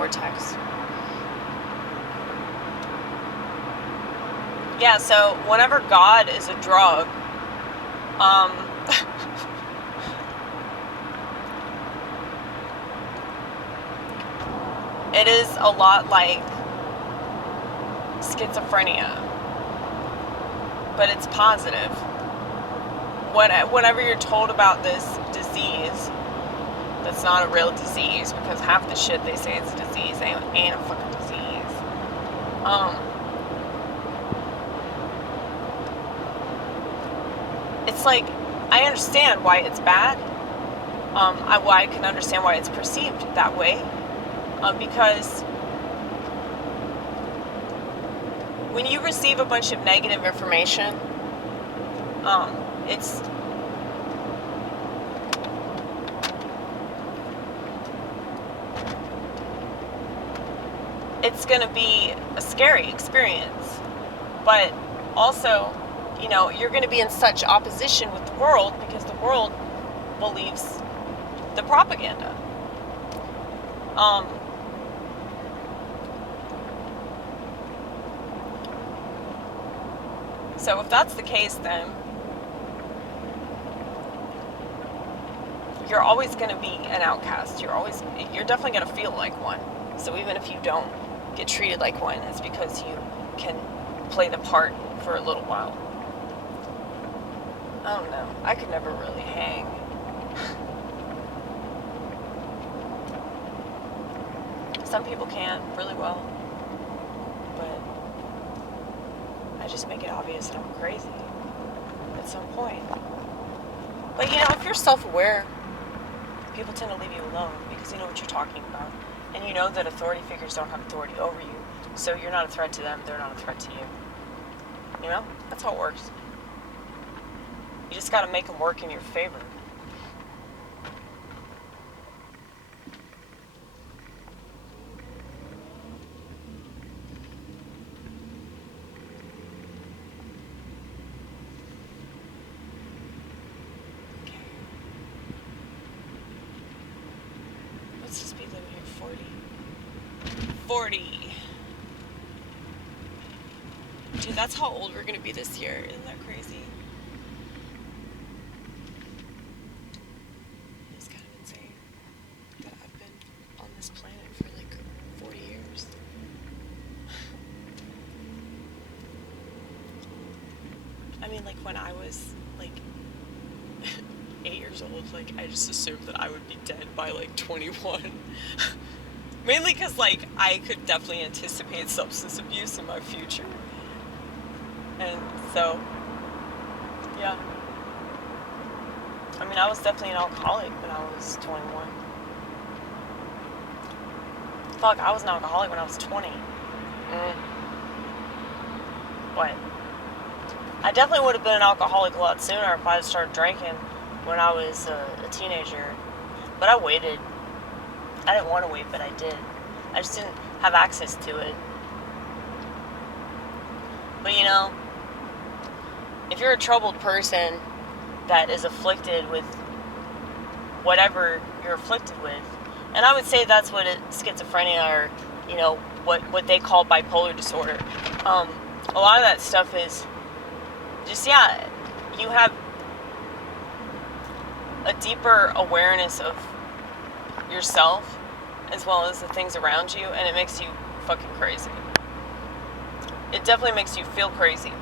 vortex. Yeah, so whenever God is a drug, it is a lot like schizophrenia, but it's positive. Whenever you're told about this disease, that's not a real disease, because half the shit they say it's a disease ain't a fucking disease. It's like, I understand why it's bad. I can understand why it's perceived that way. Because when you receive a bunch of negative information, it's going to be a scary experience. But also, you know, you're going to be in such opposition with the world because the world believes the propaganda. So if that's the case, then you're always going to be an outcast. You're definitely going to feel like one. So even if you don't get treated like one, it's because you can play the part for a little while. I don't know. I could never really hang. Some people can really well, but I just make it obvious that I'm crazy at some point. But you know, if you're self-aware, people tend to leave you alone because you know what you're talking about. And you know that authority figures don't have authority over you. So you're not a threat to them, they're not a threat to you. You know? That's how it works. You just gotta make them work in your favor. Let's just be living here 40. Dude, that's how old we're gonna be this year. Isn't that crazy? It's kind of insane that I've been on this planet for like 40 years. I mean, like when I was like 8 years old, like I just assumed that I would be dead by like 21. Mainly because like I could definitely anticipate substance abuse in my future. And so, yeah. I mean, I was definitely an alcoholic when I was 21. Fuck, I was an alcoholic when I was 20. But I definitely would have been an alcoholic a lot sooner if I had started drinking when I was a teenager. But I waited. I didn't want to wait, but I did. I just didn't have access to it. But you know, if you're a troubled person that is afflicted with whatever you're afflicted with, and I would say that's what schizophrenia, or you know, what they call bipolar disorder. A lot of that stuff is just, yeah, you have a deeper awareness of yourself as well as the things around you, and it makes you fucking crazy. It definitely makes you feel crazy.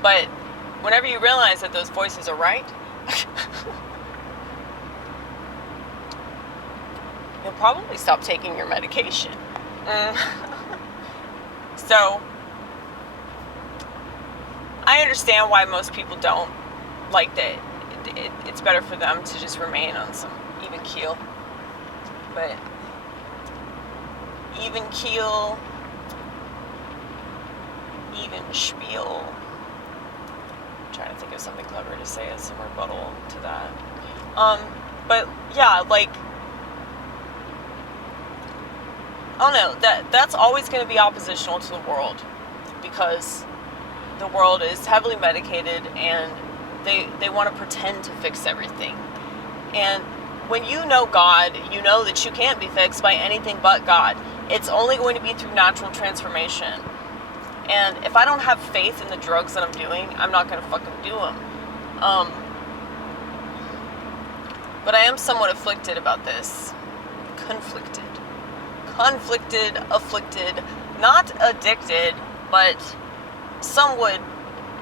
But whenever you realize that those voices are right, you'll probably stop taking your medication. So, I understand why most people don't like that. It's better for them to just remain on some even keel. But even keel, even schpiel. I'm trying to think of something clever to say as some rebuttal to that. But yeah, like, I don't know, that's always going to be oppositional to the world, because the world is heavily medicated and they want to pretend to fix everything. And when you know God, you know that you can't be fixed by anything but God. It's only going to be through natural transformation. And if I don't have faith in the drugs that I'm doing, I'm not going to fucking do them. But I am somewhat afflicted about this. Conflicted, afflicted, not addicted, but some would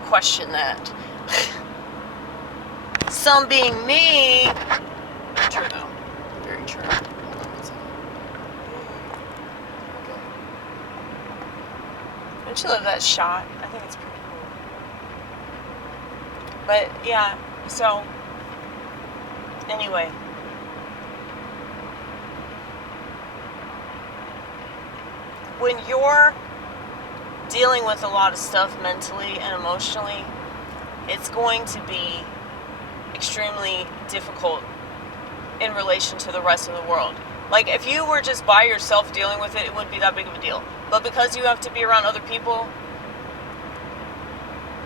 question that. Some being me. True though. Very true. Hold on one second. Okay. Don't you love that shot? I think it's pretty cool. But yeah, so anyway. When you're dealing with a lot of stuff mentally and emotionally, it's going to be extremely difficult in relation to the rest of the world. Like, if you were just by yourself dealing with it, it wouldn't be that big of a deal. But because you have to be around other people,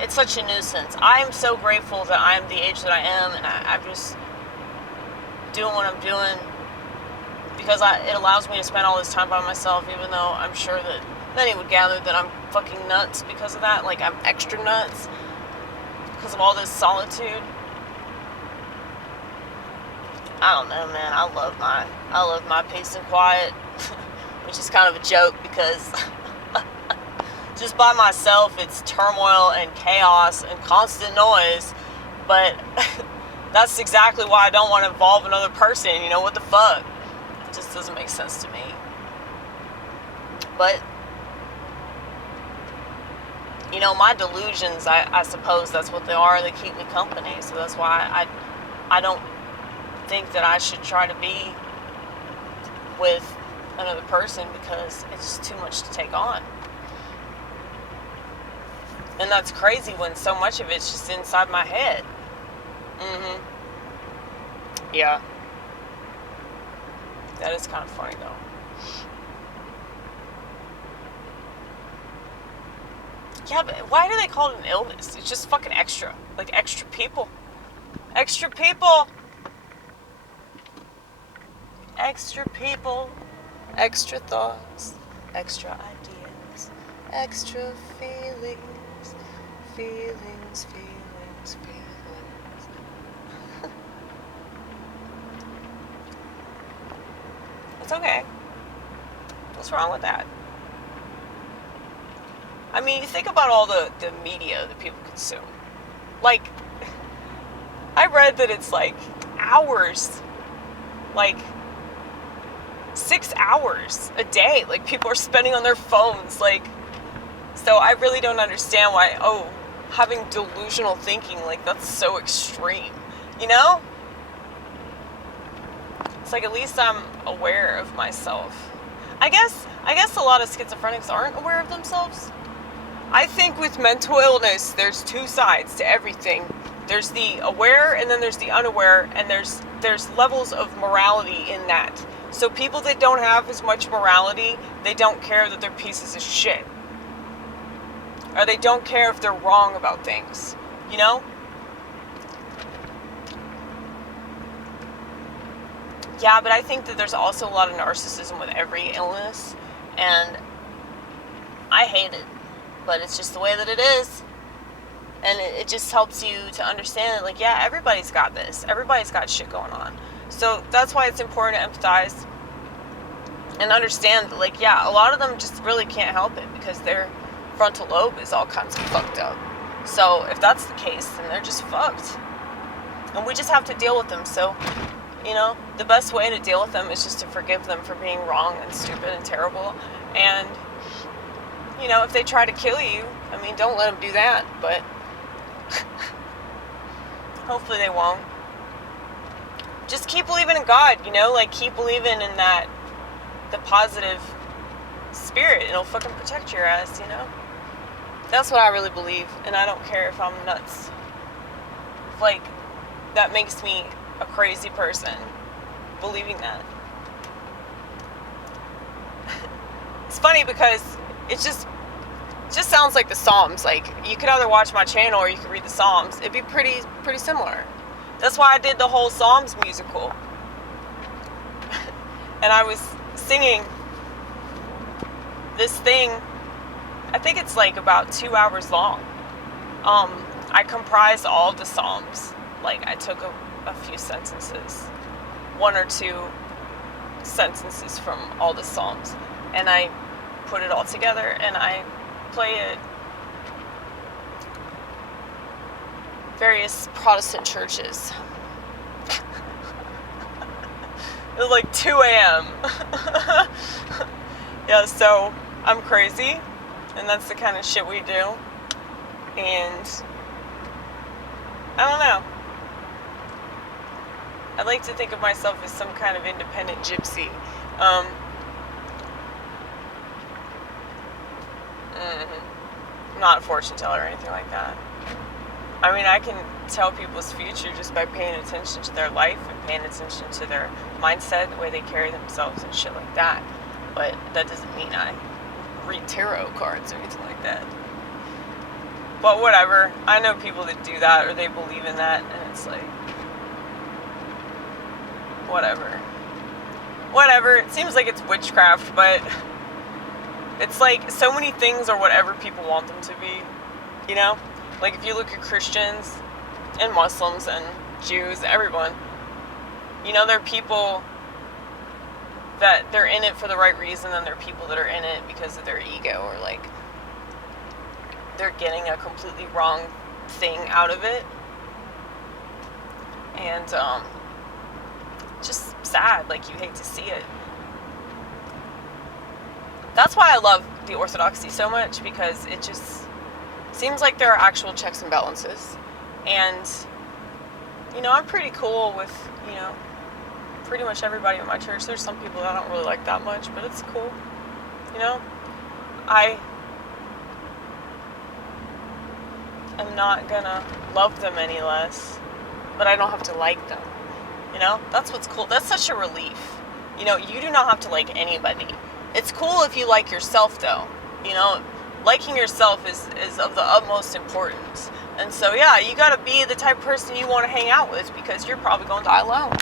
it's such a nuisance. I am so grateful that I am the age that I am, and I'm just doing what I'm doing because it allows me to spend all this time by myself, even though I'm sure that many would gather that I'm fucking nuts because of that. Like, I'm extra nuts because of all this solitude. I don't know, man. I love my peace and quiet, which is kind of a joke because just by myself, it's turmoil and chaos and constant noise. But that's exactly why I don't want to involve another person. You know, what the fuck? It just doesn't make sense to me. But, you know, my delusions, I suppose that's what they are. They keep me company. So that's why I don't think that I should try to be with another person because it's just too much to take on. And that's crazy when so much of it's just inside my head. Yeah. That is kind of funny though. Yeah, but why do they call it an illness? It's just fucking extra. Like extra people. Extra people. Extra people. Extra thoughts. Extra ideas. Extra feelings. Feelings. It's okay. What's wrong with that? I mean, you think about all the media that people consume. Like, I read that it's like hours, like 6 hours a day, like people are spending on their phones. Like, so I really don't understand why, having delusional thinking, like that's so extreme, you know? It's like, at least I'm aware of myself. I guess a lot of schizophrenics aren't aware of themselves. I think with mental illness, there's two sides to everything. There's the aware and then there's the unaware, and there's levels of morality in that. So people that don't have as much morality, they don't care that they're pieces of shit. Or they don't care if they're wrong about things, you know? Yeah, but I think that there's also a lot of narcissism with every illness, and I hate it, but it's just the way that it is, and it just helps you to understand that, like, yeah, everybody's got this, everybody's got shit going on, so that's why it's important to empathize and understand that, like, yeah, a lot of them just really can't help it because their frontal lobe is all kinds of fucked up. So if that's the case, then they're just fucked, and we just have to deal with them. So, you know, the best way to deal with them is just to forgive them for being wrong and stupid and terrible. And, you know, if they try to kill you, I mean, don't let them do that, but hopefully they won't. Just keep believing in God, you know, like, keep believing in that, the positive spirit. It'll fucking protect your ass, you know? That's what I really believe, and I don't care if I'm nuts. Like, that makes me a crazy person, believing that. It's funny because it just sounds like the Psalms. Like, you could either watch my channel or you could read the Psalms. It'd be pretty similar. That's why I did the whole Psalms musical. and I was singing this thing. I think it's like about 2 hours long. I comprised all of the Psalms. Like, I took a few sentences, 1 or 2 sentences from all the Psalms, and I put it all together, and I play it various Protestant churches. It was like 2 a.m. Yeah, so I'm crazy, and that's the kind of shit we do. And I don't know. I like to think of myself as some kind of independent gypsy. I'm not a fortune teller or anything like that. I mean, I can tell people's future just by paying attention to their life and paying attention to their mindset, the way they carry themselves and shit like that. But that doesn't mean I read tarot cards or anything like that. But whatever. I know people that do that, or they believe in that, and it's like, whatever. It seems like it's witchcraft, but it's like so many things are whatever people want them to be, you know? Like, if you look at Christians and Muslims and Jews, everyone, you know, they're people that they're in it for the right reason, and they're people that are in it because of their ego, or like they're getting a completely wrong thing out of it. And just sad, like, you hate to see it. That's why I love the Orthodoxy so much, because it just seems like there are actual checks and balances. And, you know, I'm pretty cool with, you know, pretty much everybody in my church. There's some people that I don't really like that much, but it's cool. You know, I am not gonna love them any less, but I don't have to like them. You know, that's what's cool. That's such a relief. You know, you do not have to like anybody. It's cool if you like yourself, though. You know, liking yourself is of the utmost importance. And so, yeah, you gotta be the type of person you want to hang out with, because you're probably going to die alone.